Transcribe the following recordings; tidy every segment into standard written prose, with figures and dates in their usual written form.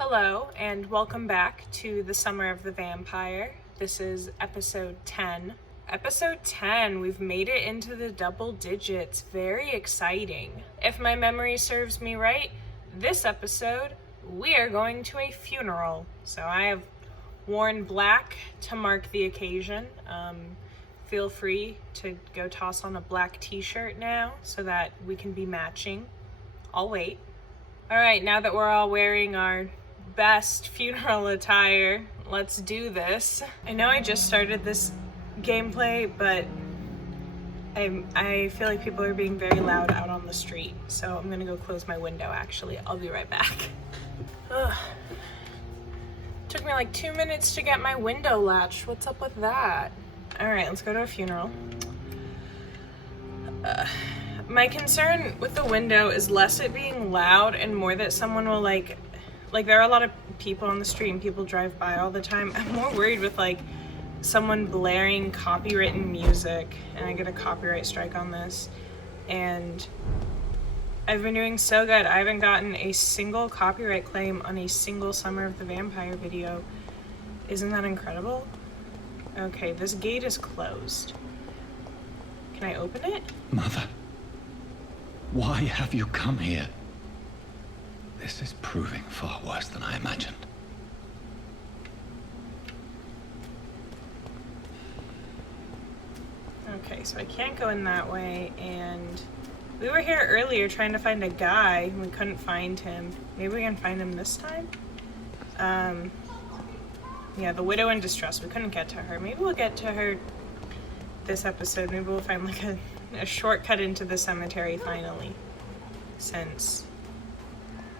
Hello, and welcome back to the Summer of the Vampire. This is episode 10. Episode 10, we've made it into the double digits. Very exciting. If my memory serves me right, this episode, we are going to a funeral. So I have worn black to mark the occasion. Feel free to go toss on a black t-shirt now so that we can be matching. I'll wait. All right, now that we're all wearing our best funeral attire, let's do this. I know I just started this gameplay, but I feel like people are being very loud out on the street, so I'm gonna go close my window actually. I'll be right back. Ugh. Took me like 2 minutes to get my window latched. What's up with that? All right, let's go to a funeral. My concern with the window is less it being loud and more that someone will like there are a lot of people on the street and people drive by all the time. I'm more worried with like someone blaring copywritten music and I get a copyright strike on this. And I've been doing so good. I haven't gotten a single copyright claim on a single Summer of the Vampire video. Isn't that incredible? Okay, this gate is closed. Can I open it? Mother, why have you come here? This is proving far worse than I imagined. Okay, so I can't go in that way, and we were here earlier trying to find a guy, and we couldn't find him. Maybe we can find him this time? Yeah, the widow in distress. We couldn't get to her. Maybe we'll get to her this episode. Maybe we'll find like a shortcut into the cemetery finally. Since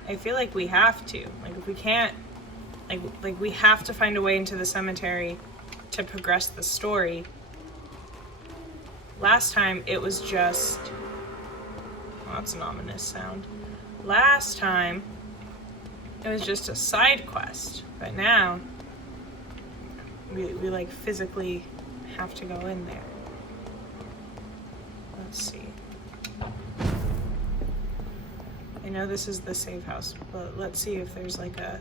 I feel like we have to. Like if we can't, like we have to find a way into the cemetery to progress the story. Last time it was just, well, that's an ominous sound. Last time it was just a side quest, but now we like physically have to go in there. Let's see. I know this is the safe house, but let's see if there's like a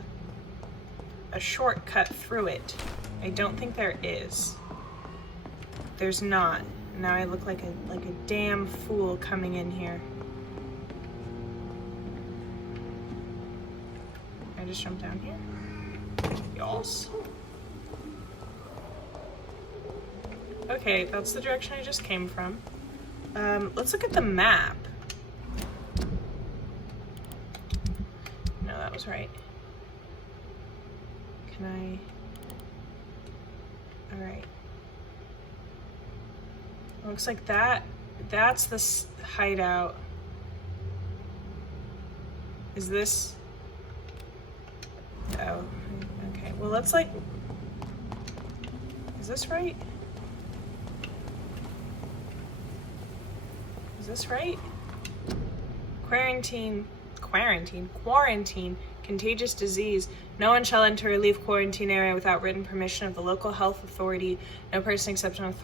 shortcut through it. I don't think there is. There's not. Now I look like a damn fool coming in here. I just jump down here. Yos. Okay, that's the direction I just came from. Let's look at the map. No, that was right. Can I? All right. Looks like that's the hideout. Is this? Oh, okay. Well, let's like, is this right? Is this right? Quarantine, contagious disease. No one shall enter or leave quarantine area without written permission of the local health authority. No person except an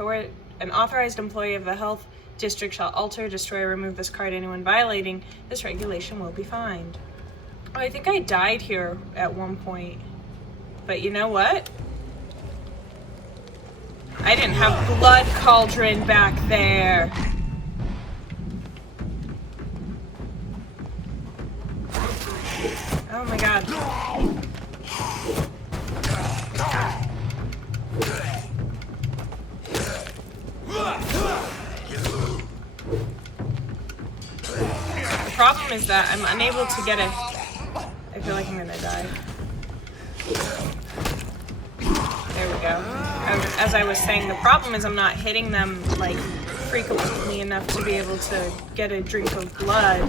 authorized employee of the health district shall alter, destroy, or remove this card. Anyone violating this regulation will be fined. Oh, I think I died here at one point. But you know what? I didn't have blood cauldron back there. Oh my god. The problem is that I'm unable to get it. I feel like I'm gonna die. There we go. As I was saying, the problem is I'm not hitting them like frequently enough to be able to get a drink of blood.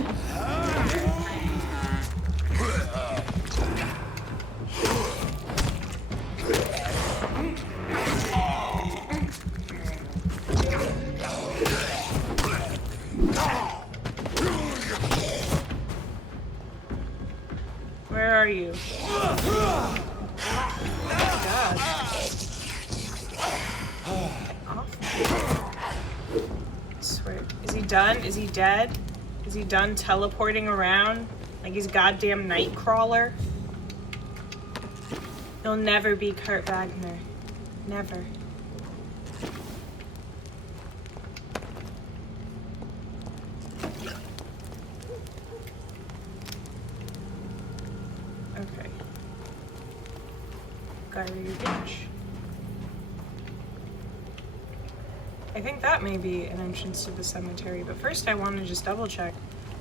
Where are you? Oh my god. I swear. Is he done? Is he dead? Is he done teleporting around like he's goddamn Nightcrawler? You'll never be Kurt Wagner. Never. Okay. Garbage. I think that may be an entrance to the cemetery, but first I want to just double check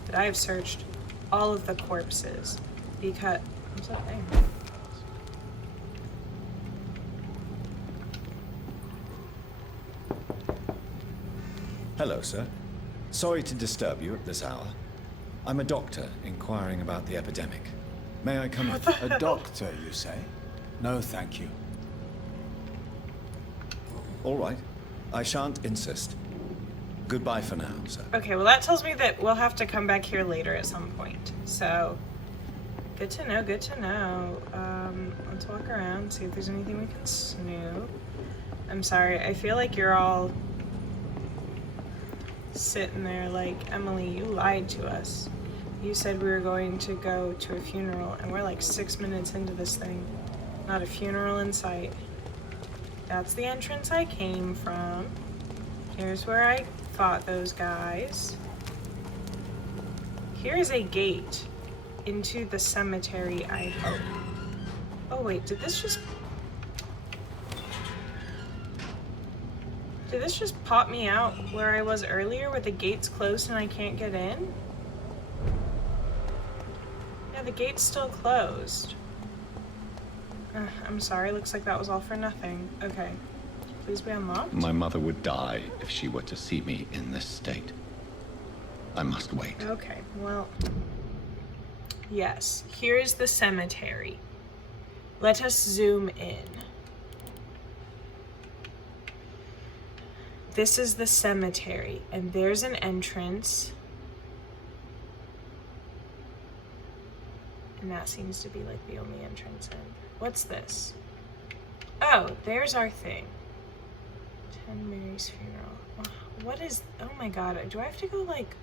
that I have searched all of the corpses because... What's that thing? Hello, sir. Sorry to disturb you at this hour. I'm a doctor inquiring about the epidemic. May I come in? A doctor, you say? No, thank you. All right. I shan't insist. Goodbye for now, sir. Okay, well that tells me that we'll have to come back here later at some point. So, good to know, good to know. Let's walk around, see if there's anything we can snoop. I'm sorry, I feel like you're all sitting there like, Emily, you lied to us. You said we were going to go to a funeral, and we're like 6 minutes into this thing. Not a funeral in sight. That's the entrance I came from. Here's where I fought those guys. Here's a gate into the cemetery, I hope. Oh wait, did this just pop me out where I was earlier where the gate's closed and I can't get in? Yeah, the gate's still closed. I'm sorry, looks like that was all for nothing. Okay. Please be unlocked. My mother would die if she were to see me in this state. I must wait. Okay, well... Yes, here is the cemetery. Let us zoom in. This is the cemetery, and there's an entrance. And that seems to be like the only entrance in. What's this? Oh, there's our thing. 10 Mary's funeral. What is... Oh my god, do I have to go like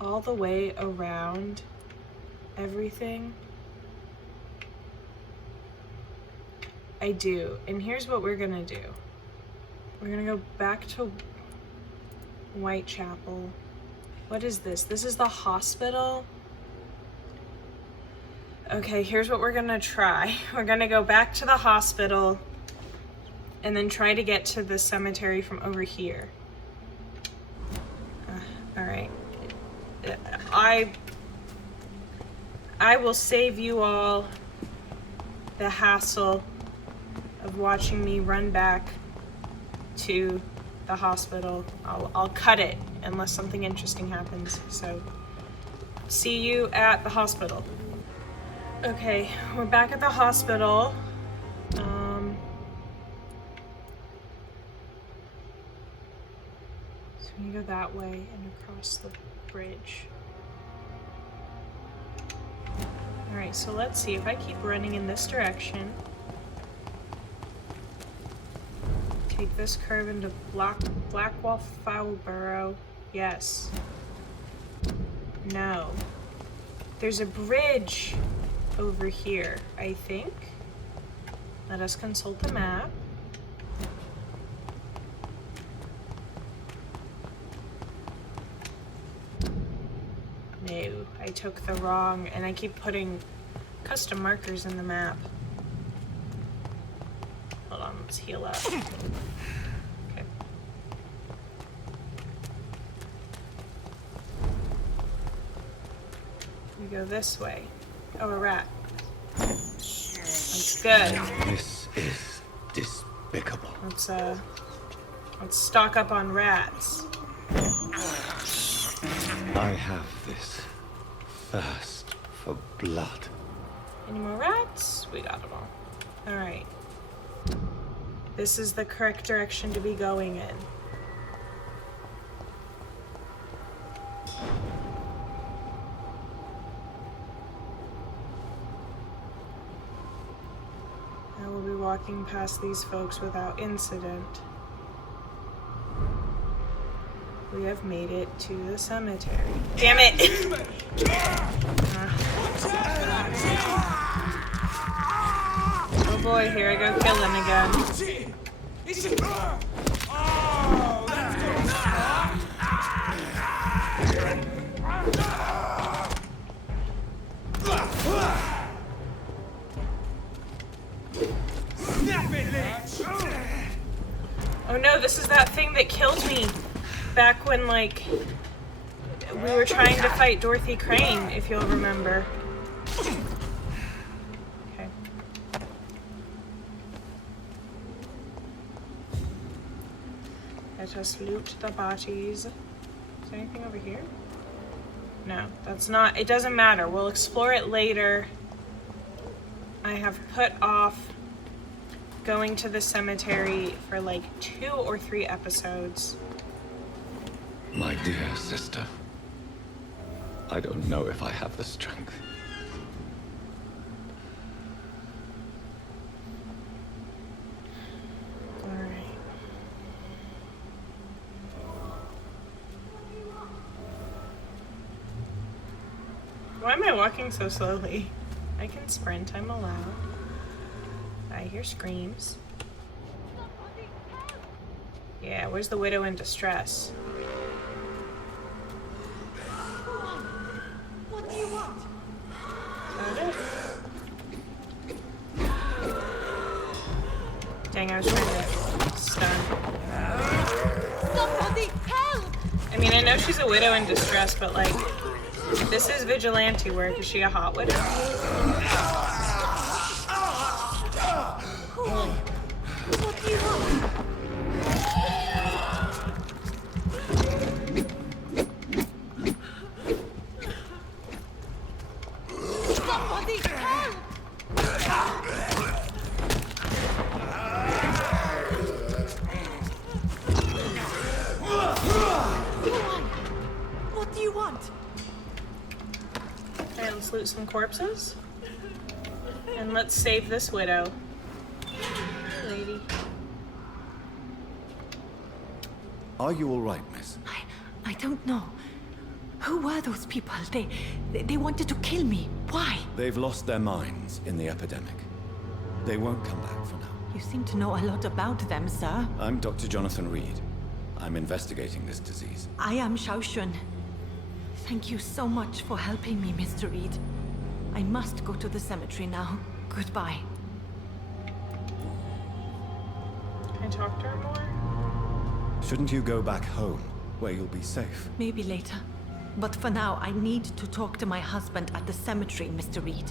all the way around everything? I do. And here's what we're gonna do. We're gonna go back to Whitechapel. What is this? This is the hospital? Okay, here's what we're gonna try. We're gonna go back to the hospital and then try to get to the cemetery from over here. All right. I will save you all the hassle of watching me run back to the hospital. I'll cut it unless something interesting happens. So, see you at the hospital. Okay, we're back at the hospital. So we go that way and across the bridge. Alright, so let's see if I keep running in this direction. Take this curve into Blackwall Foulborough. Yes. No. There's a bridge over here, I think. Let us consult the map. No, I took the wrong, and I keep putting custom markers in the map. Hold on, let's heal up. Okay. We go this way. Oh, a rat. That's good. This is despicable. Let's stock up on rats. I have this thirst for blood. Any more rats? We got them all. Alright. This is the correct direction to be going in. I will be walking past these folks without incident. We have made it to the cemetery. Damn it! boy, here I go killing again. Oh no, this is that thing that killed me back when, like, we were trying to fight Dorothy Crane, if you'll remember. Okay. Let us loot the bodies. Is there anything over here? No, that's not, it doesn't matter. We'll explore it later. I have put off going to the cemetery for like 2 or 3 episodes. My dear sister, I don't know if I have the strength. All right. Why am I walking so slowly? I can sprint, I'm allowed. I hear screams. Yeah, where's the widow in distress? What do you want? Is that it? Dang, I was trying to stun. Somebody help! I mean, I know she's a widow in distress, but like, this is vigilante work. Is she a hot widow? What do you want? Somebody help! What do you want? Alright, let's loot some corpses. And let's save this widow. Lady. Are you all right, miss? I don't know. Who were those people? They wanted to kill me. Why? They've lost their minds in the epidemic. They won't come back for now. You seem to know a lot about them, sir. I'm Dr. Jonathan Reed. I'm investigating this disease. I am Xiaoxun. Thank you so much for helping me, Mr. Reed. I must go to the cemetery now. Goodbye. Can I talk to her more? Shouldn't you go back home, where you'll be safe? Maybe later. But for now, I need to talk to my husband at the cemetery, Mr. Reed.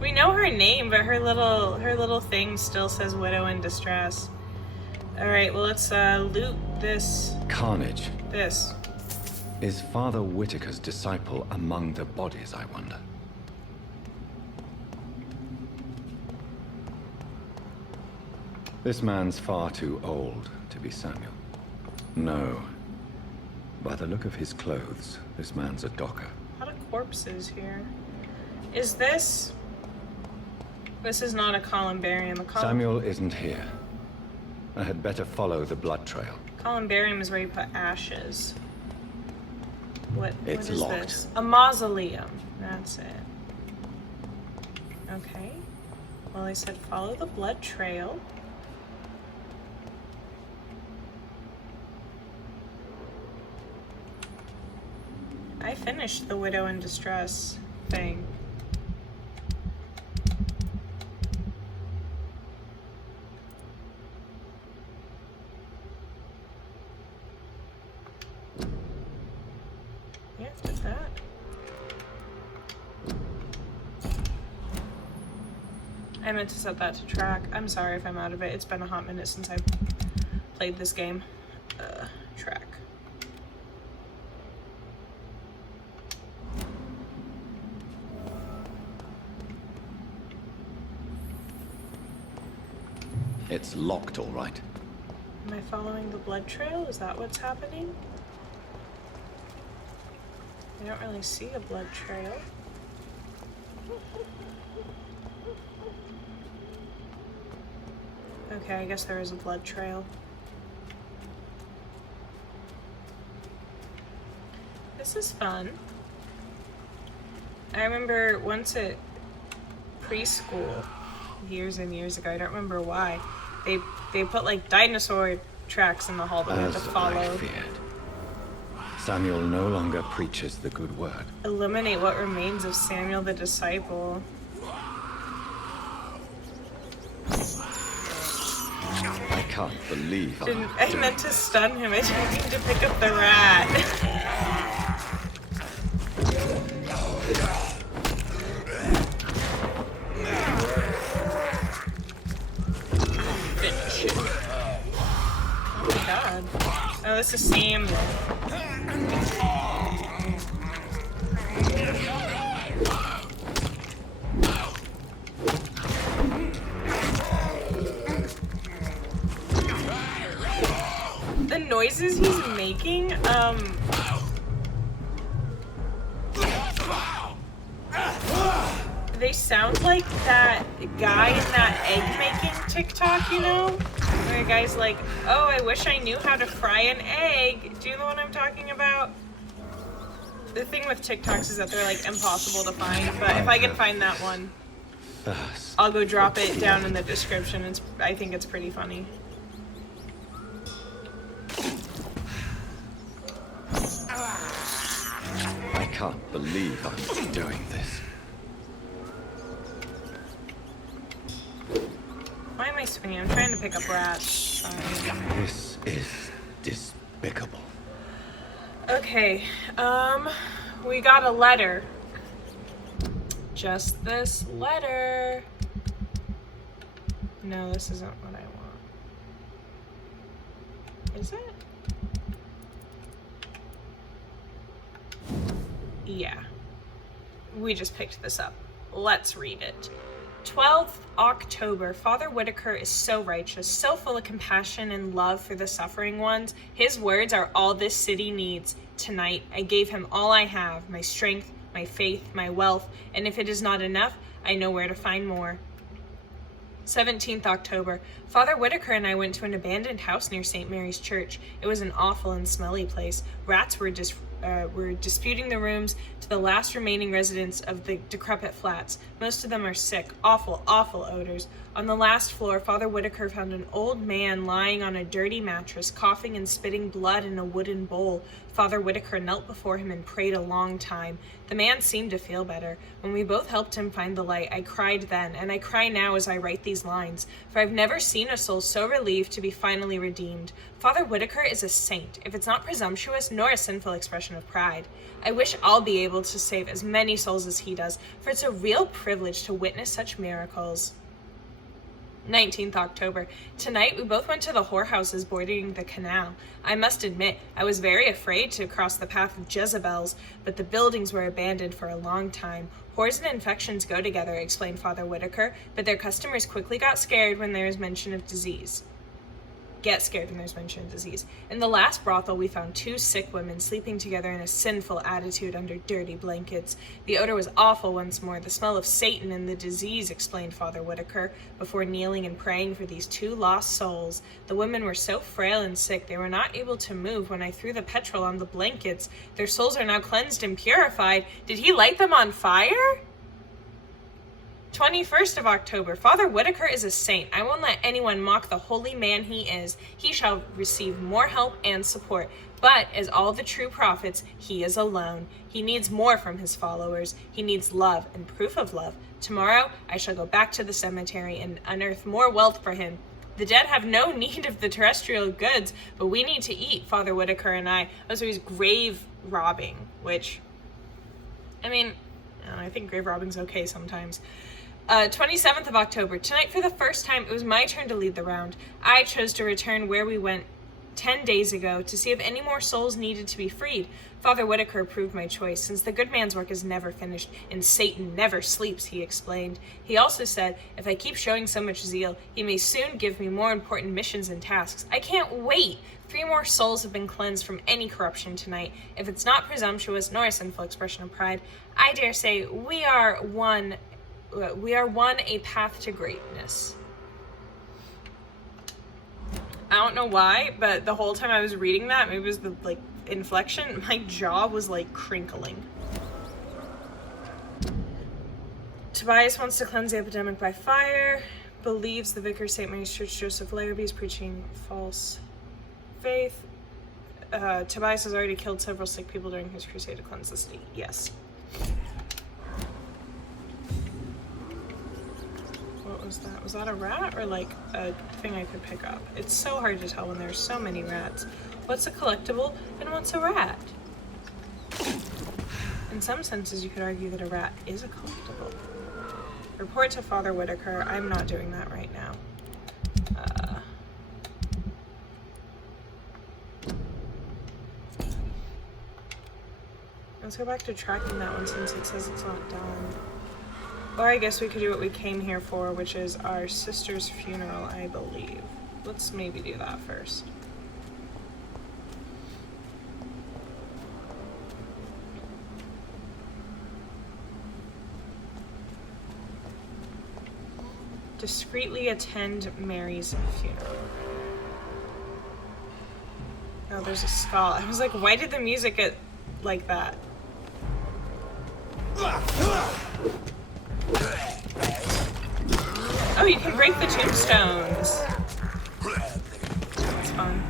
We know her name, but her little thing still says widow in distress. Alright, well let's loot this. Carnage. This. Is Father Whitaker's disciple among the bodies, I wonder? This man's far too old to be Samuel. No. By the look of his clothes, this man's a docker. A lot of corpses here. Is this... This is not a columbarium. Samuel isn't here. I had better follow the blood trail. Columbarium is where you put ashes. What It's is locked. this? A mausoleum. That's it. Okay. Well, I said follow the blood trail. I finished the widow in distress thing. Yeah, did that. I meant to set that to track. I'm sorry if I'm out of it. It's been a hot minute since I've played this game. Track. It's locked, all right. Am I following the blood trail? Is that what's happening? I don't really see a blood trail. Okay, I guess there is a blood trail. This is fun. I remember once at preschool, years and years ago. I don't remember why. They put like dinosaur tracks in the hall that we had to As follow. I feared. Samuel no longer preaches the good word. Eliminate what remains of Samuel the disciple. I can't believe I meant to stun him. I didn't mean to pick up the rat. Oh my god. Oh, this is Samuel. The noises he's making, they sound like that guy in that egg making TikTok, you know? Where a guy's like, oh, I wish I knew how to fry an egg. Do you know what I'm talking about? The thing with TikToks is that they're like impossible to find, but if I can find that one, I'll go drop it down in the description. I think it's pretty funny. I can't believe I'm doing this. Why am I swinging? I'm trying to pick up rats. Sorry. This is despicable. Okay, we got a letter. Just this letter. No, this isn't what I want. Is it? Yeah. We just picked this up. Let's read it. 12th October. Father Whitaker is so righteous, so full of compassion and love for the suffering ones. His words are all this city needs. Tonight, I gave him all I have, my strength, my faith, my wealth, and if it is not enough, I know where to find more. 17th October. Father Whitaker and I went to an abandoned house near St. Mary's Church. It was an awful and smelly place. Rats were disputing the rooms to the last remaining residents of the decrepit flats. Most of them are sick. Awful, awful odors. On the last floor, Father Whitaker found an old man lying on a dirty mattress, coughing and spitting blood in a wooden bowl. Father Whitaker knelt before him and prayed a long time. The man seemed to feel better. When we both helped him find the light, I cried then, and I cry now as I write these lines, for I've never seen a soul so relieved to be finally redeemed. Father Whitaker is a saint, if it's not presumptuous nor a sinful expression of pride. I wish I'll be able to save as many souls as he does, for it's a real privilege to witness such miracles. 19th October. Tonight, we both went to the whorehouses bordering the canal. I must admit, I was very afraid to cross the path of Jezebels, but the buildings were abandoned for a long time. Whores and infections go together, explained Father Whitaker, but their customers quickly got scared when there was mention of disease. Get scared when there's mention of disease. In the last brothel, we found 2 sick women sleeping together in a sinful attitude under dirty blankets. The odor was awful once more, the smell of Satan and the disease, explained Father Whitaker, before kneeling and praying for these 2 lost souls. The women were so frail and sick, they were not able to move when I threw the petrol on the blankets. Their souls are now cleansed and purified. Did he light them on fire? 21st of October. Father Whitaker is a saint. I won't let anyone mock the holy man he is. He shall receive more help and support. But, as all the true prophets, he is alone. He needs more from his followers. He needs love and proof of love. Tomorrow, I shall go back to the cemetery and unearth more wealth for him. The dead have no need of the terrestrial goods, but we need to eat, Father Whitaker and I. So he's grave robbing, which, I mean, I think grave robbing's okay sometimes. 27th of October. Tonight, for the first time, it was my turn to lead the round. I chose to return where we went 10 days ago to see if any more souls needed to be freed. Father Whitaker approved my choice, since the good man's work is never finished, and Satan never sleeps, he explained. He also said, if I keep showing so much zeal, he may soon give me more important missions and tasks. I can't wait! 3 more souls have been cleansed from any corruption tonight. If it's not presumptuous nor a sinful expression of pride, I dare say we are one a path to greatness. I don't know why, but the whole time I was reading that, maybe it was the inflection, my jaw was crinkling. Tobias wants to cleanse the epidemic by fire. Believes the vicar of St. Mary's Church, Joseph Larrabee, is preaching false faith. Tobias has already killed several sick people during his crusade to cleanse the state. Yes. What was that? Was that a rat or like a thing I could pick up? It's so hard to tell when there's so many rats. What's a collectible and what's a rat? In some senses, you could argue that a rat is a collectible. Report to Father Whitaker. I'm not doing that right now. Let's go back to tracking that one since it says it's not done. Or I guess we could do what we came here for, which is our sister's funeral, I believe. Let's maybe do that first. Discreetly attend Mary's funeral. Oh, there's a skull. I was like, why did the music get like that? Oh, you can break the tombstones. That's fun.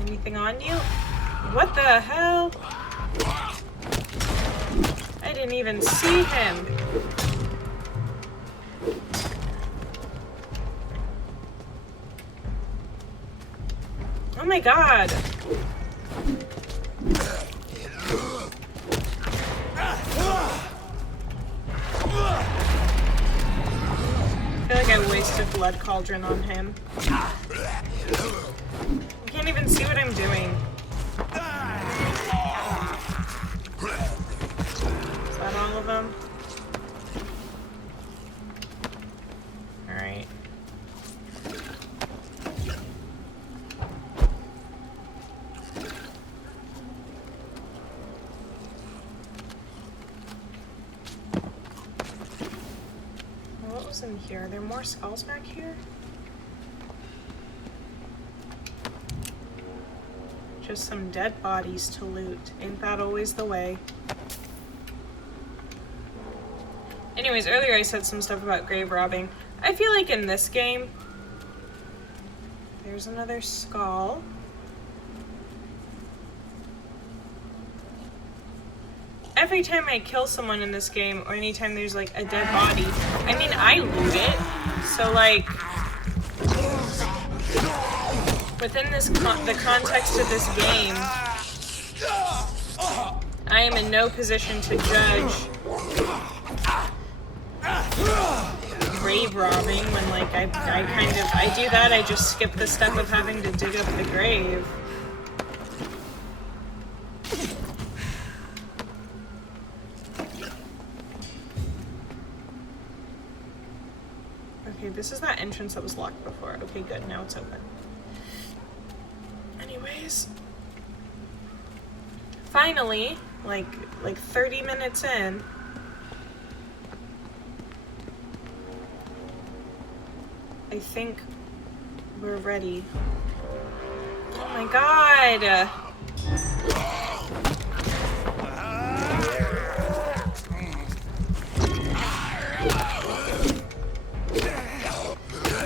Anything on you? What the hell? I didn't even see him. Oh my god. I feel like I wasted blood cauldron on him. I can't even see what I'm doing. Is that all of them? Alright. What was in here? Are there more skulls back here? Just some dead bodies to loot. Ain't that always the way? Anyways, earlier I said some stuff about grave robbing. I feel like in this game, there's another skull. Every time I kill someone in this game, or anytime there's like a dead body, I mean, I loot it. So like, within this the context of this game, I am in no position to judge grave robbing when like I do that, I just skip the step of having to dig up the grave. Okay, this is that entrance that was locked before. Okay, good, now it's open. Anyways, finally, like 30 minutes in, I think we're ready. Oh my god!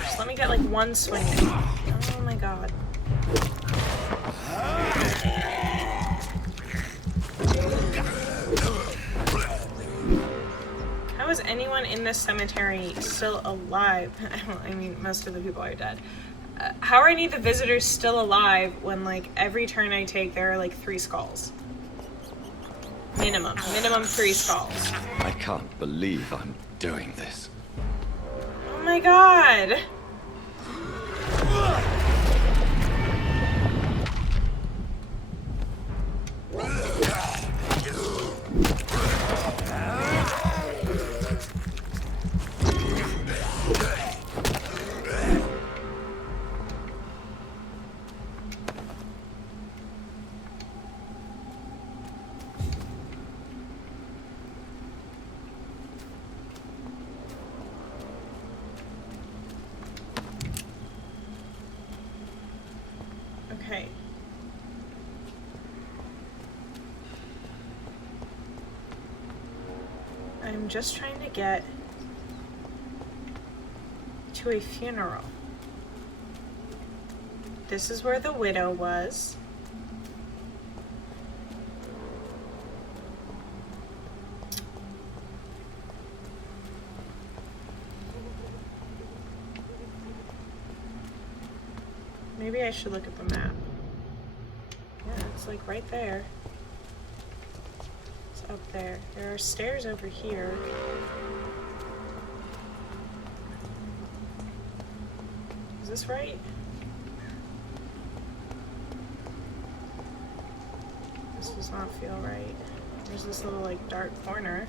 Just let me get like one swing in. Oh my god. How is anyone in this cemetery still alive? I mean, most of the people are dead. How are any of the visitors still alive when, like, every turn I take, there are, like, 3 skulls? Minimum 3 skulls. I can't believe I'm doing this. Oh my god! I'm just trying to get to a funeral. This is where the widow was. Maybe I should look at the map. Yeah, it's like right there. It's up there. There are stairs over here. Is this right? This does not feel right. There's this little like dark corner.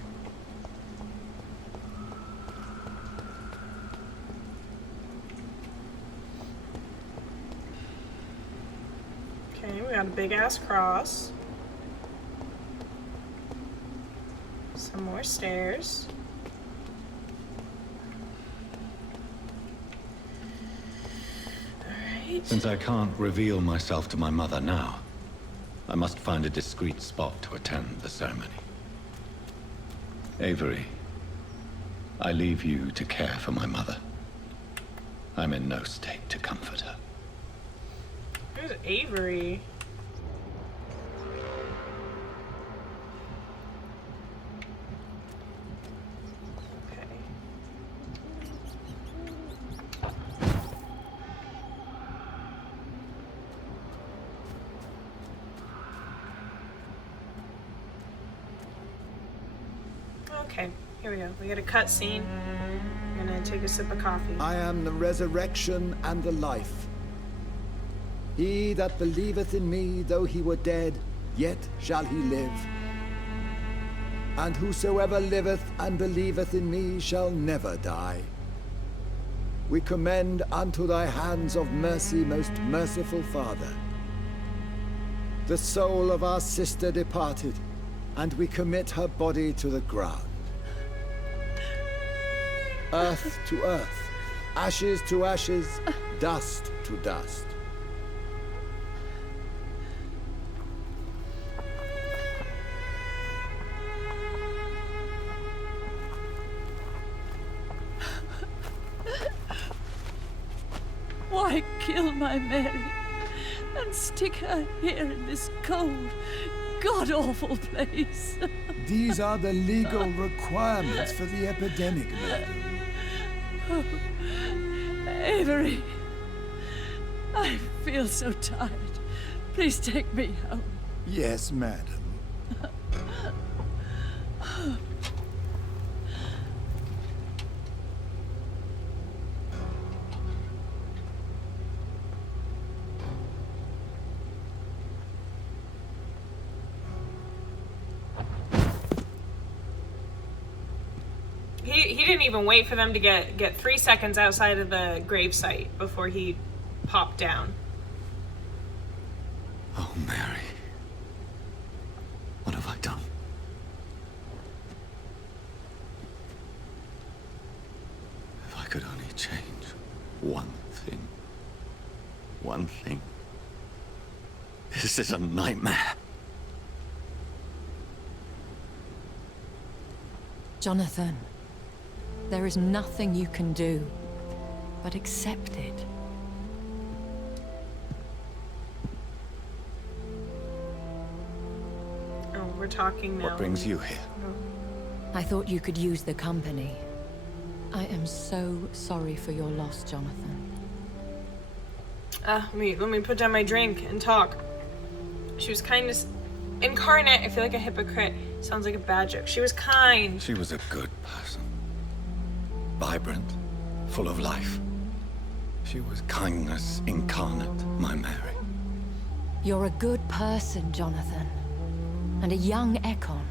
Okay, we got a big ass cross. Some more stairs. Alright. Since I can't reveal myself to my mother now, I must find a discreet spot to attend the ceremony. Avery, I leave you to care for my mother. I'm in no state to comfort her. Who's Avery? Okay. Okay, here we go. We got a cutscene. I'm gonna take a sip of coffee. I am the resurrection and the life. He that believeth in me, though he were dead, yet shall he live. And whosoever liveth and believeth in me shall never die. We commend unto thy hands of mercy, most merciful Father, the soul of our sister departed, and we commit her body to the ground. Earth to earth, ashes to ashes, dust to dust. Why kill my Mary and stick her here in this cold, god-awful place? These are the legal requirements for the epidemic, madam. Oh, Avery, I feel so tired. Please take me home. Yes, madam. He didn't even wait for them to get 3 seconds outside of the gravesite before he popped down. Oh, Mary. What have I done? If I could only change one thing. One thing. This is a nightmare. Jonathan, there is nothing you can do but accept it. Oh, we're talking now. What brings you here? I thought you could use the company. I am so sorry for your loss, Jonathan. Let me put down my drink and talk. She was kindness incarnate. I feel like a hypocrite. Sounds like a bad joke. She was kind. She was a good person. Vibrant, full of life. She was kindness incarnate, my Mary. You're a good person, Jonathan. And a young Ekon.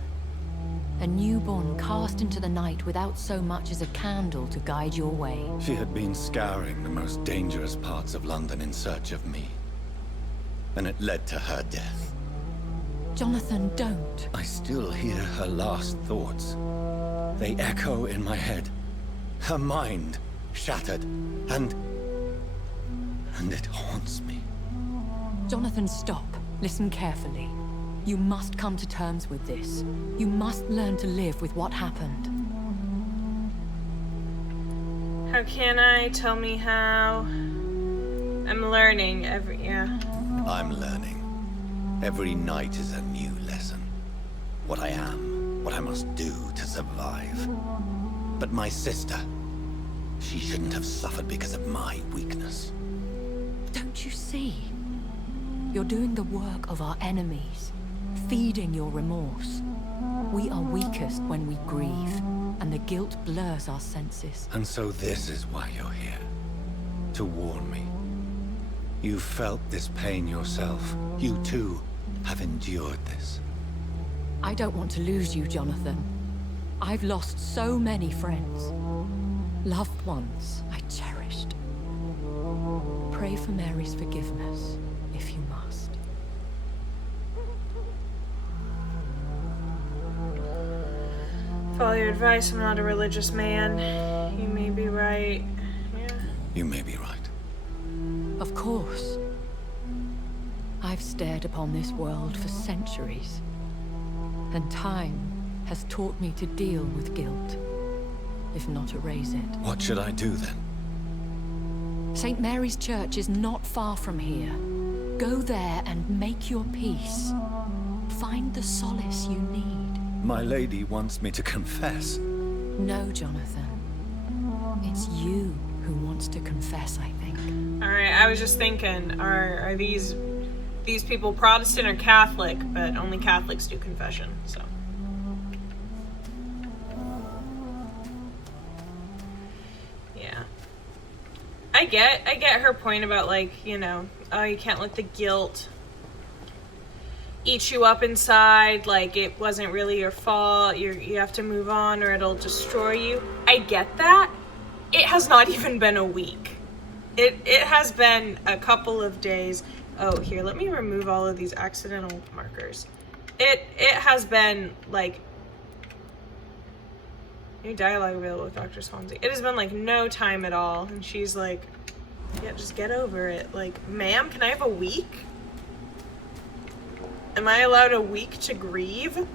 A newborn cast into the night without so much as a candle to guide your way. She had been scouring the most dangerous parts of London in search of me. And it led to her death. Jonathan, don't. I still hear her last thoughts. They echo in my head. Her mind shattered, and it haunts me. Jonathan, stop. Listen carefully. You must come to terms with this. You must learn to live with what happened. How can I? Tell me how. I'm learning I'm learning. Every night is a new lesson. What I am, what I must do to survive. But my sister, she shouldn't have suffered because of my weakness. Don't you see? You're doing the work of our enemies, feeding your remorse. We are weakest when we grieve, and the guilt blurs our senses. And so this is why you're here. To warn me. You felt this pain yourself. You too have endured this. I don't want to lose you, Jonathan. I've lost so many friends. Loved ones I cherished. Pray for Mary's forgiveness, if you must. Follow your advice. I'm not a religious man. You may be right. Yeah. You may be right. Of course. I've stared upon this world for centuries, and time has taught me to deal with guilt, if not erase it. What should I do then? St. Mary's Church is not far from here. Go there and make your peace. Find the solace you need. My lady wants me to confess. No, Jonathan. It's you who wants to confess, I think. Alright, I was just thinking, are these people Protestant or Catholic? But only Catholics do confession, so. Yeah. I get her point about, like, you know, oh, you can't let the guilt eat you up inside, like it wasn't really your fault, you have to move on or it'll destroy you. I get that. It has not even been a week. It has been a couple of days. Oh, here, let me remove all of these accidental markers. It has been like new dialogue available with Dr. Swansea. It has been like no time at all, and she's like, yeah, just get over it. Like, ma'am, can I have a week? Am I allowed a week to grieve? And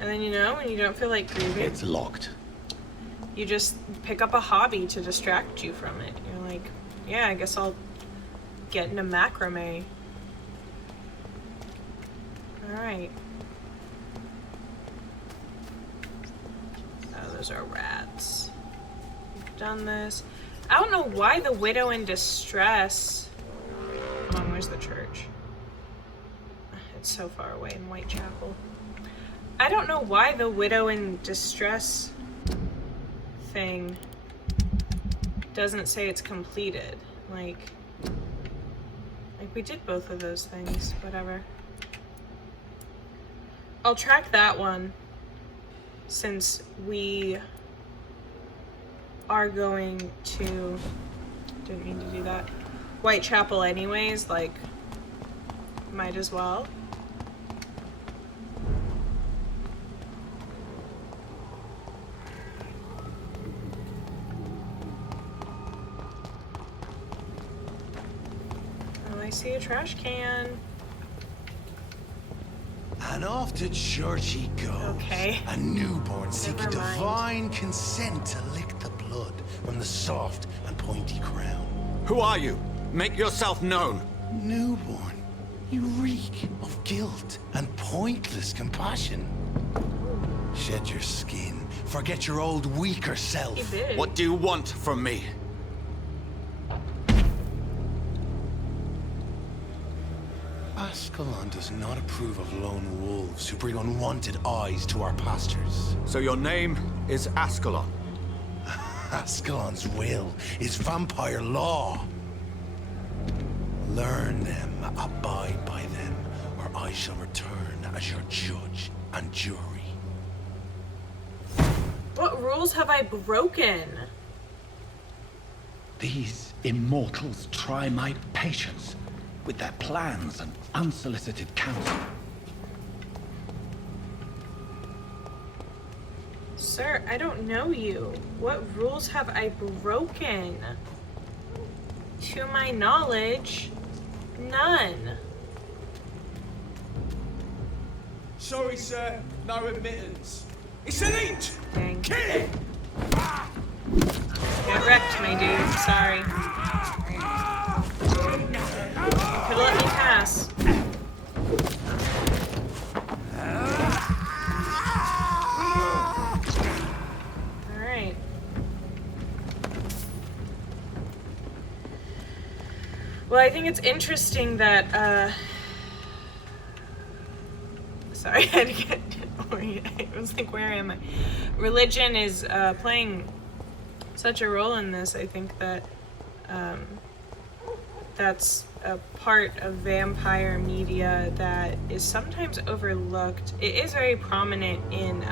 then, you know, when you don't feel like grieving, It's locked. you just pick up a hobby to distract you from it. You're like, yeah, I guess I'll get into macrame. Alright. Oh, those are rats. We've done this. I don't know why the widow in distress... Hold on, where's the church? It's so far away in Whitechapel. I don't know why the widow in distress thing doesn't say it's completed. Like we did both of those things. Whatever. I'll track that one since we are going to... Didn't mean to do that. Whitechapel anyways, like, might as well. Oh, I see a trash can. And off to church he goes. Okay. A newborn seeking Never mind. divine consent to lick the blood from the soft and pointy crown. Who are you? Make yourself known. Newborn, you reek of guilt and pointless compassion. Shed your skin. Forget your old weaker self. He did. What do you want from me? Ascalon does not approve of lone wolves who bring unwanted eyes to our pastures. So your name is Ascalon. Ascalon's will is vampire law. Learn them, abide by them, or I shall return as your judge and jury. What rules have I broken? These immortals try my patience with their plans and unsolicited counsel. Sir, I don't know you. What rules have I broken? To my knowledge, none. Sorry, sir. No admittance. It's Excellent! Dang. Kill! Get wrecked, my dude. Sorry. Could've let me pass. Alright. Well, I think it's interesting that, sorry, I had to get oriented. I was like, where am I? Religion is playing such a role in this. I think that that's a part of vampire media that is sometimes overlooked. It is very prominent in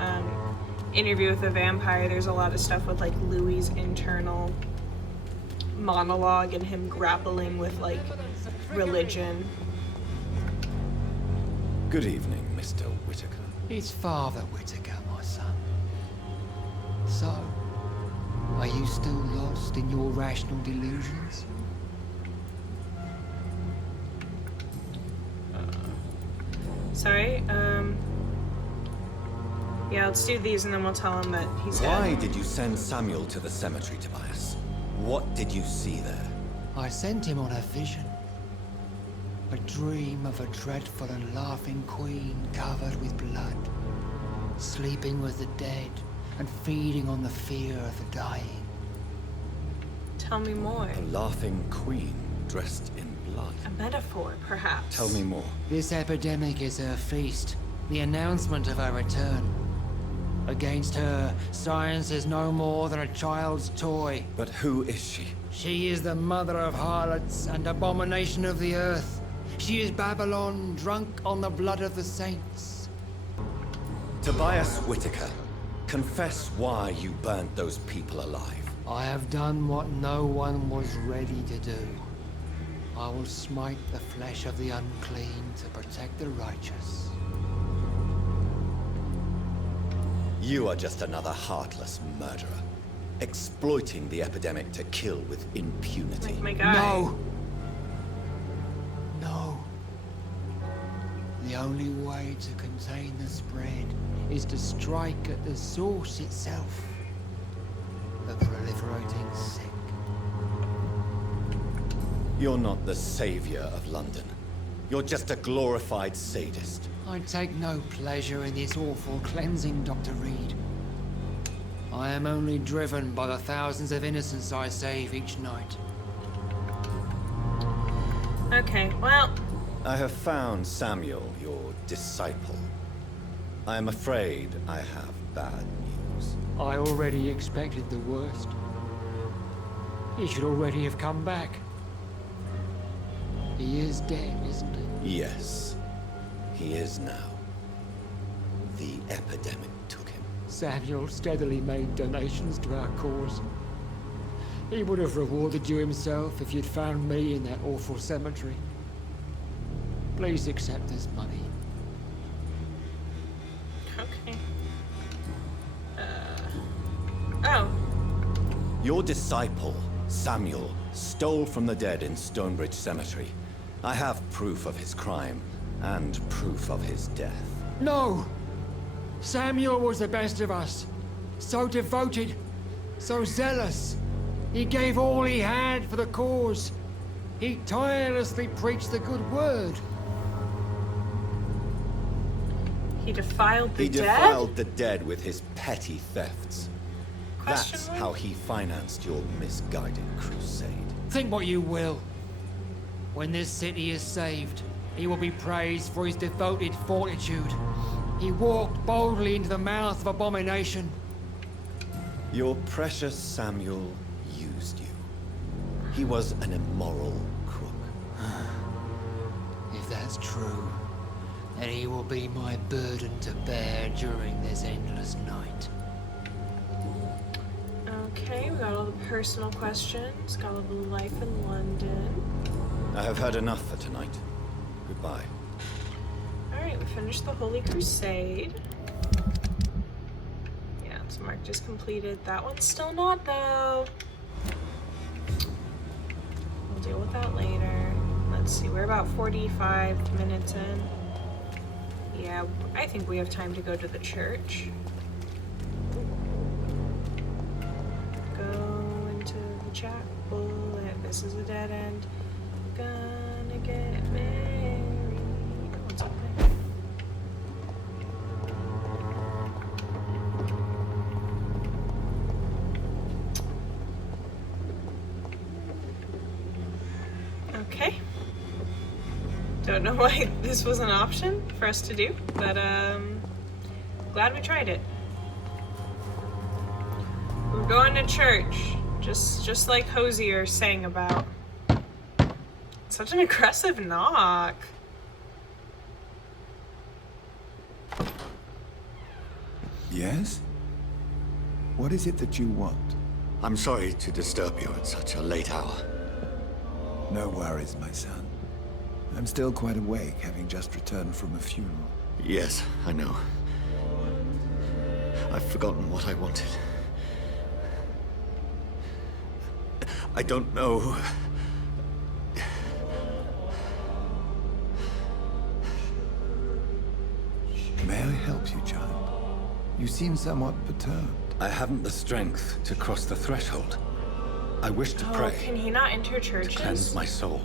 Interview with a Vampire. There's a lot of stuff with like Louis's internal monologue and him grappling with like religion. Good evening, Mr. Whitaker. It's Father Whitaker, my son. So, are you still lost in your rational delusions? Sorry, yeah, let's do these and then we'll tell him that he's Why dead. did you send Samuel to the cemetery, Tobias? What did you see there? I sent him on a vision. A dream of a dreadful and laughing queen covered with blood, sleeping with the dead and feeding on the fear of the dying. Tell me more. A laughing queen dressed in blood. A metaphor, perhaps. Tell me more. This epidemic is her feast, the announcement of her return. Against her, science is no more than a child's toy. But who is she? She is the mother of harlots and abomination of the earth. She is Babylon, drunk on the blood of the saints. Tobias Whitaker, confess why you burnt those people alive. I have done what no one was ready to do. I will smite the flesh of the unclean to protect the righteous. You are just another heartless murderer, exploiting the epidemic to kill with impunity. Like my guy. No! No. The only way to contain the spread is to strike at the source itself. The proliferating sick. You're not the savior of London. You're just a glorified sadist. I take no pleasure in this awful cleansing, Dr. Reed. I am only driven by the thousands of innocents I save each night. Okay, well, I have found Samuel, your disciple. I am afraid I have bad news. I already expected the worst. He should already have come back. He is dead, isn't he? Yes, he is now. The epidemic took him. Samuel steadily made donations to our cause. He would have rewarded you himself if you'd found me in that awful cemetery. Please accept this money. okay. Oh, Your disciple, Samuel, stole from the dead in Stonebridge Cemetery. I have proof of his crime and proof of his death. No! Samuel was the best of us. So devoted, so zealous. He gave all he had for the cause. He tirelessly preached the good word. he defiled the He dead? defiled the dead with his petty thefts. Question That's mark? how he financed your misguided crusade. Think what you will. When this city is saved, he will be praised for his devoted fortitude. He walked boldly into the mouth of abomination. Your precious Samuel used you. He was an immoral crook. If that's true, then he will be my burden to bear during this endless night. Okay, we got all the personal questions, got all the life in London. I have had enough for tonight. Goodbye. Alright, we finished the Holy Crusade. Yeah, it's marked as completed. That one's still not, though. We'll deal with that later. Let's see, we're about 45 minutes in. Yeah, I think we have time to go to the church. this is a dead end. Gonna get married. Oh, what's up there? Okay. Don't know why this was an option for us to do, but glad we tried it. We're going to church, just like Hosier sang about. Such an aggressive knock. Yes? What is it that you want? I'm sorry to disturb you at such a late hour. No worries, my son. I'm still quite awake, having just returned from a funeral. Yes, I know. I've forgotten what I wanted. I don't know. May I help you, child? You seem somewhat perturbed. I haven't the strength to cross the threshold. I wish to pray. Can he not enter To churches? cleanse my soul.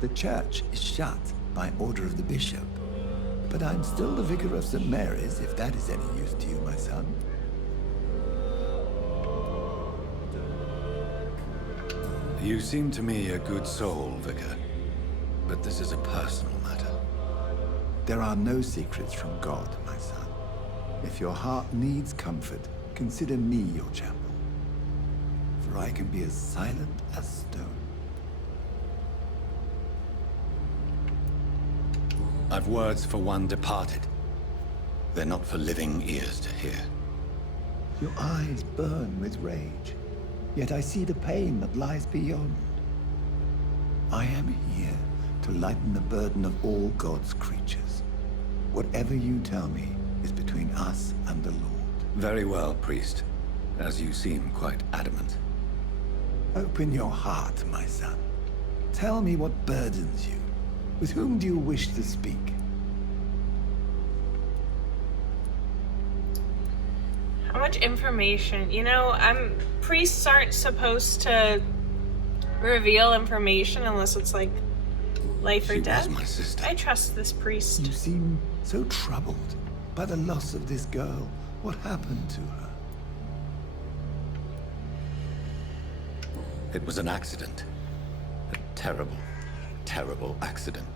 The church is shut by order of the bishop. But I'm still the vicar of St. Mary's, if that is any use to you, my son. You seem to me a good soul, Vicar. But this is a personal matter. There are no secrets from God, my son. If your heart needs comfort, consider me your chapel. For I can be as silent as stone. I've words for one departed. They're not for living ears to hear. Your eyes burn with rage, yet I see the pain that lies beyond. I am here to lighten the burden of all God's creatures. Whatever you tell me is between us and the Lord. Very well, priest. As you seem quite adamant. Open your heart, my son. Tell me what burdens you. With whom do you wish to speak? How much information? You know, priests aren't supposed to reveal information unless it's like life or death. She was my sister. I trust this priest. You seem so troubled by the loss of this girl. What happened to her? It was an accident. A terrible, terrible accident.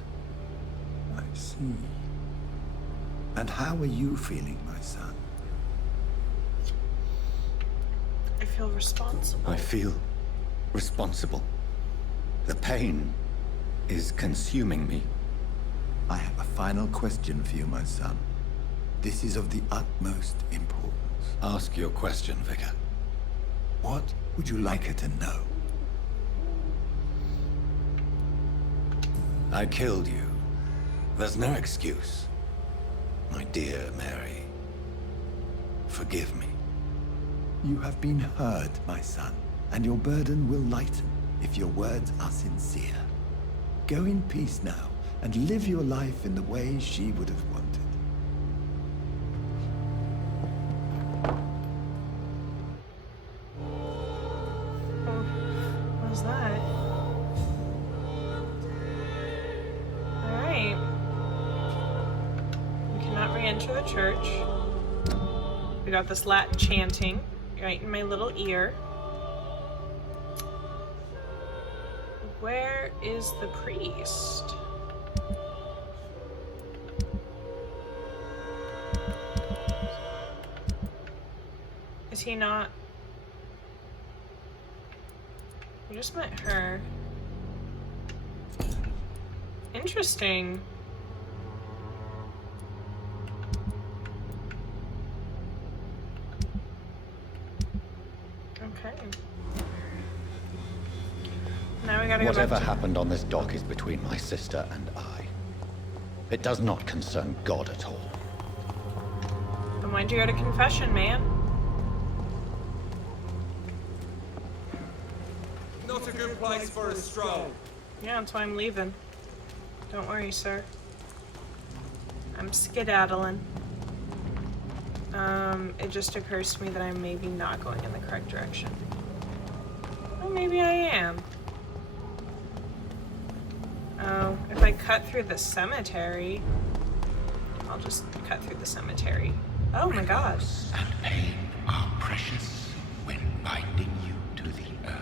I see. And how are you feeling, my son? I feel responsible. I feel responsible. The pain is consuming me. I have a final question for you, my son. This is of the utmost importance. Ask your question, Vicar. What would you like her to know? I killed you. There's no excuse. My dear Mary, forgive me. You have been heard, my son, and your burden will lighten if your words are sincere. Go in peace now, and live your life in the way she would have wanted. What was that? Alright. We cannot re-enter the church. We got this Latin chanting right in my little ear. Where is the priest? Is he not? We just met her. Interesting. Okay. Now we gotta go Whatever back to... happened on this dock is between my sister and I. It does not concern God at all. Then why'd you go to confession, man? Not a good place for a stroll. Yeah, that's why I'm leaving. Don't worry, sir. I'm skedaddling. It just occurs to me that I'm maybe not going in the correct direction. Well, maybe I am. Oh, if I cut through the cemetery, I'll just cut through the cemetery. Oh my god. And pain are precious when binding you to the earth.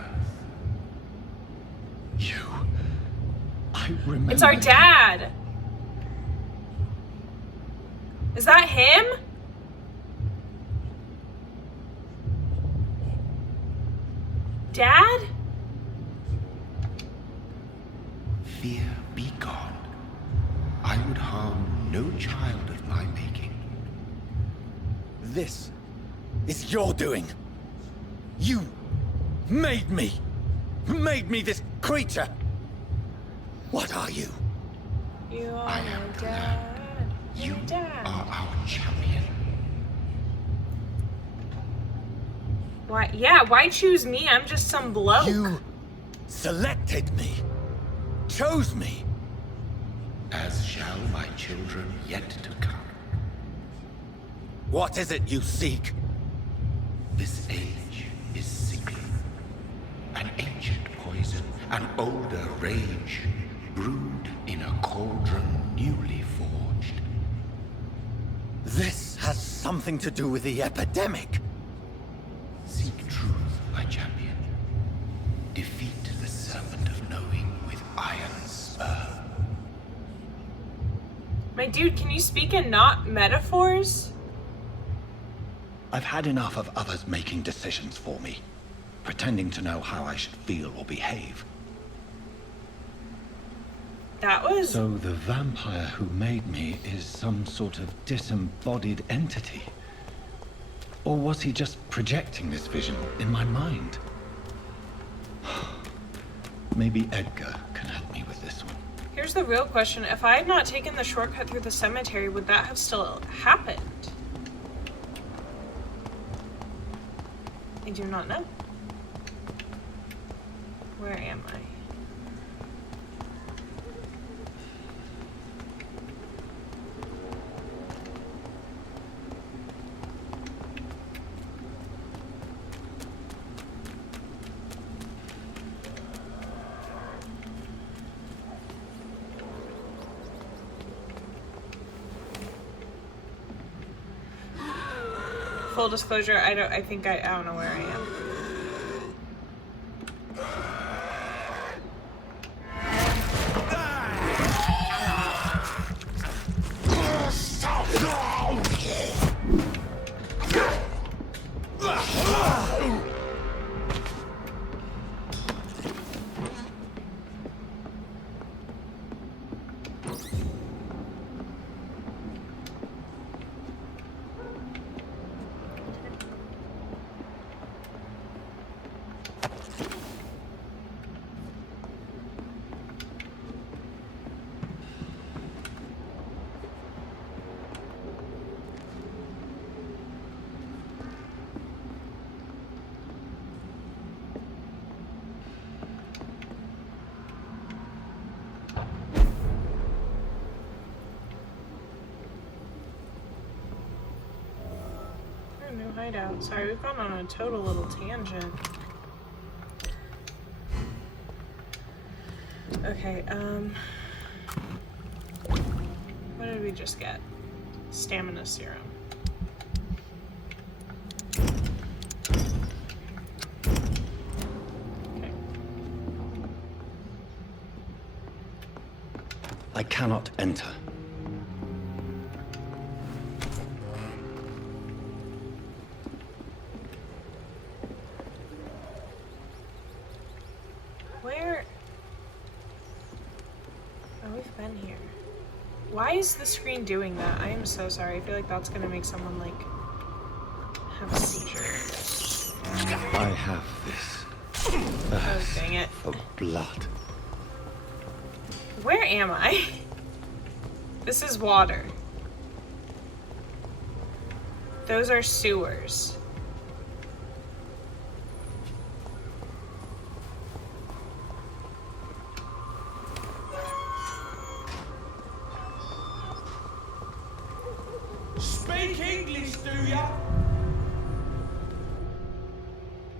I remember. It's our dad! Is that him? Dad? Fear be gone. I would harm no child of my making. This is your doing. You made me this creature. What are you? You are I am my dad. You My dad. are our champion. Why? Yeah, why choose me? I'm just some bloke. You selected me. Chose me. As shall my children yet to come. What is it you seek? This age is sickly. An ancient poison, an older rage, brewed in a cauldron newly forged. This has something to do with the epidemic. Seek truth, my champion. Defeat the serpent of knowing with iron spur. My dude, can you speak in not metaphors? I've had enough of others making decisions for me, pretending to know how I should feel or behave. That was... So the vampire who made me is some sort of disembodied entity? Or was he just projecting this vision in my mind? Maybe Edgar can help me with this one. Here's the real question. If I had not taken the shortcut through the cemetery, would that have still happened? I do not know. Where am I? Full disclosure, I don't know where I am. New hideout. Sorry, we've gone on a total little tangent. Okay, what did we just get? Stamina serum. Okay. I cannot enter. Where? Oh, we've been here. Why is the screen doing that? I am so sorry. I feel like that's gonna make someone, like, have a seizure. I have this. Oh, dang it. For blood. Where am I? This is water. Those are sewers. Speak English, do ya?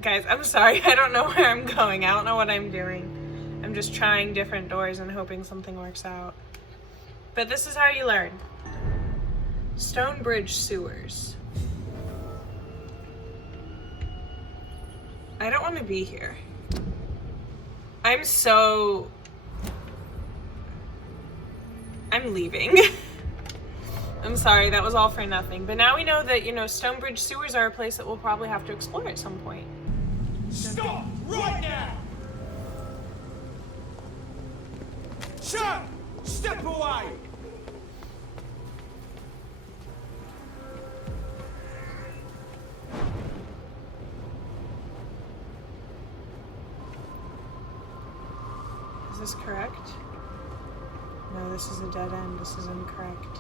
Guys, I'm sorry. I don't know where I'm going. I don't know what I'm doing. I'm just trying different doors and hoping something works out. But this is how you learn. Stonebridge sewers. I don't want to be here. I'm leaving. I'm sorry, that was all for nothing. But now we know that, you know, Stonebridge sewers are a place that we'll probably have to explore at some point. Stop! Right now! Sir! Step away! Is this correct? No, this is a dead end. This is incorrect.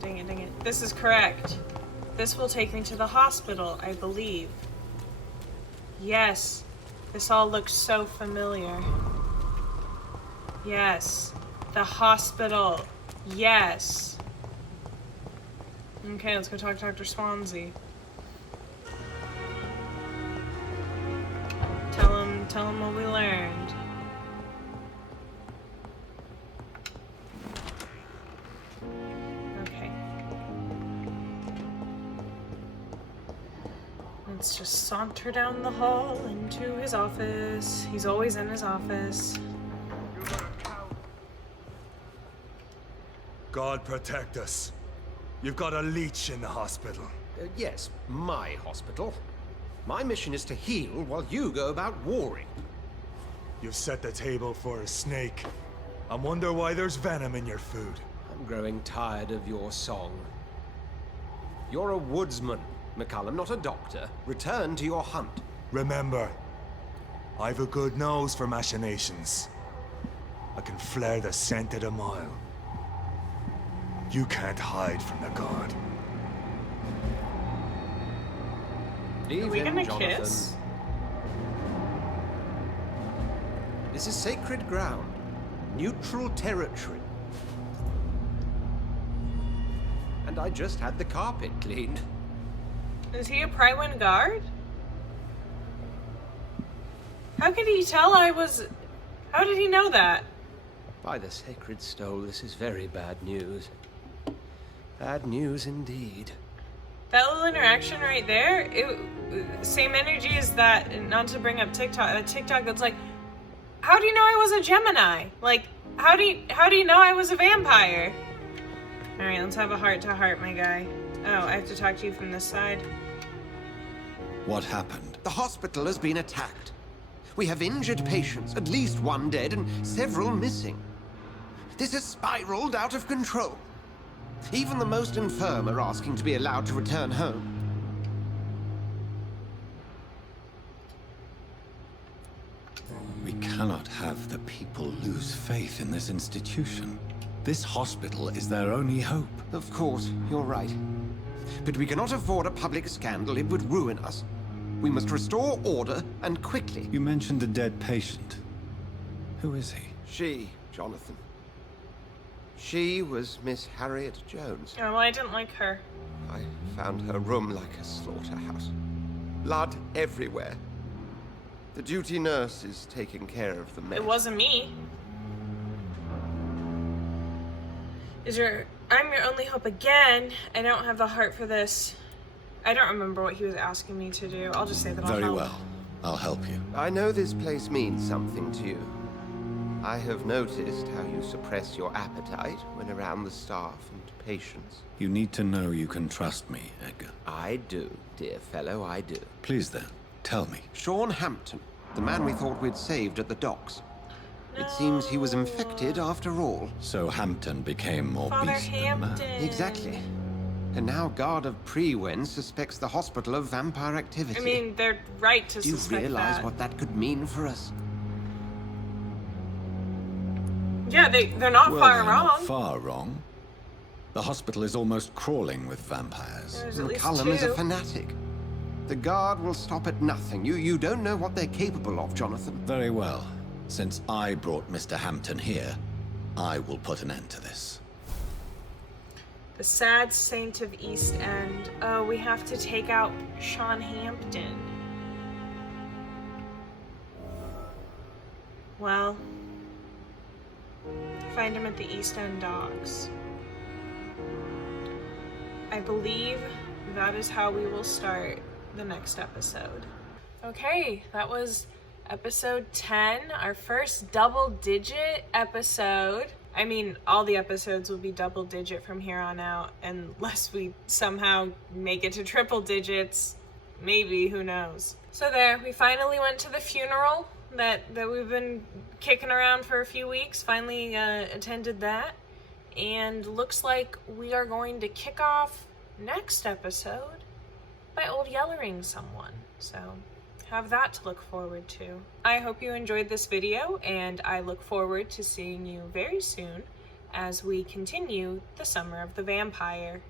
Dang it. This is correct. This will take me to the hospital, I believe. Yes. This all looks so familiar. Yes. The hospital. Yes. Okay, let's go talk to Dr. Swansea. Tell him what we learned. Okay. Let's just saunter down the hall into his office. He's always in his office. God protect us. You've got a leech in the hospital. Yes, my hospital. My mission is to heal while you go about warring. You've set the table for a snake. I wonder why there's venom in your food. I'm growing tired of your song. You're a woodsman, McCullum, not a doctor. Return to your hunt. Remember, I've a good nose for machinations. I can flare the scent at a mile. You can't hide from the god. Are we gonna kiss? This is sacred ground. Neutral territory. And I just had the carpet cleaned. Is he a Prywin guard? How could he tell I was... How did he know that? By the sacred stole, this is very bad news. Bad news indeed. That little interaction right there, same energy as that, not to bring up TikTok, a TikTok that's like, how do you know I was a Gemini? Like, how do you know I was a vampire? Alright, let's have a heart-to-heart, my guy. Oh, I have to talk to you from this side. What happened? The hospital has been attacked. We have injured patients, at least one dead and several missing. This has spiraled out of control. Even the most infirm are asking to be allowed to return home. We cannot have the people lose faith in this institution. This hospital is their only hope. Of course, you're right. But we cannot afford a public scandal. It would ruin us. We must restore order, and quickly. You mentioned a dead patient. Who is he? She, Jonathan. She was Miss Harriet Jones. Oh, well, I didn't like her. I found her room like a slaughterhouse. Blood everywhere. The duty nurse is taking care of the mess. It wasn't me. I'm your only hope again. I don't have the heart for this. I don't remember what he was asking me to do. I'll just say that I'll help. Very well. I'll help you. I know this place means something to you. I have noticed how you suppress your appetite when around the staff and patients. You need to know you can trust me, Edgar. I do, dear fellow, I do. Please then, tell me. Sean Hampton, the man we thought we'd saved at the docks. No. It seems he was infected after all. So Hampton became more Father beast Hampton. than man. Exactly. And now Guard of Prewen suspects the hospital of vampire activity. I mean, they're right to suspect that. Do you realize what that could mean for us? Yeah, they're not far wrong. Not far wrong. The hospital is almost crawling with vampires. McCullum is a fanatic. The Guard will stop at nothing. You don't know what they're capable of, Jonathan. Very well. Since I brought Mr. Hampton here, I will put an end to this. The sad saint of East End. Oh, we have to take out Sean Hampton. Well, find him at the East End Docks. I believe that is how we will start the next episode. Okay, that was episode 10, our first double-digit episode. I mean, all the episodes will be double-digit from here on out, unless we somehow make it to triple digits. Maybe, who knows. So there, we finally went to the funeral that we've been kicking around for a few weeks. Finally attended that. And looks like we are going to kick off next episode by old Yellering someone. So have that to look forward to. I hope you enjoyed this video, and I look forward to seeing you very soon as we continue the Summer of the Vampire.